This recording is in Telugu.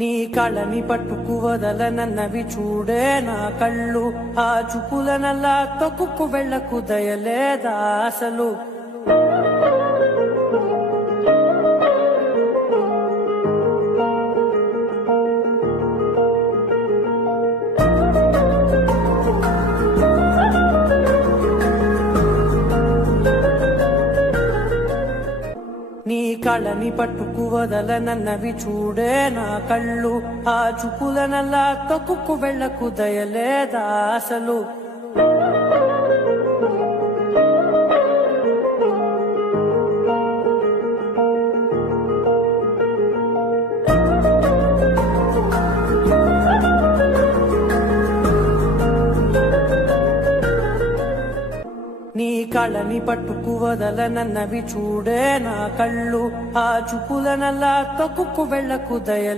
నీ కళని పట్టుకు వదలనన్నవి చూడే నా కళ్ళు, ఆ చూపులనల్లా తొక్కుకు వెళ్ళకు దయలేదా అసలు. నీ కళని పట్టుకు వదలనన్నవి చూడే నా కళ్ళు, ఆ చూపులనల్లా తొక్కుకు వెళ్ళకు దయలేదా అసలు. నీ కళని పట్టుకు వదలనన్నవి చూడే నా కళ్ళు, ఆ చూపులనల్లా తొక్కుకు వెళ్ళకు దయలే.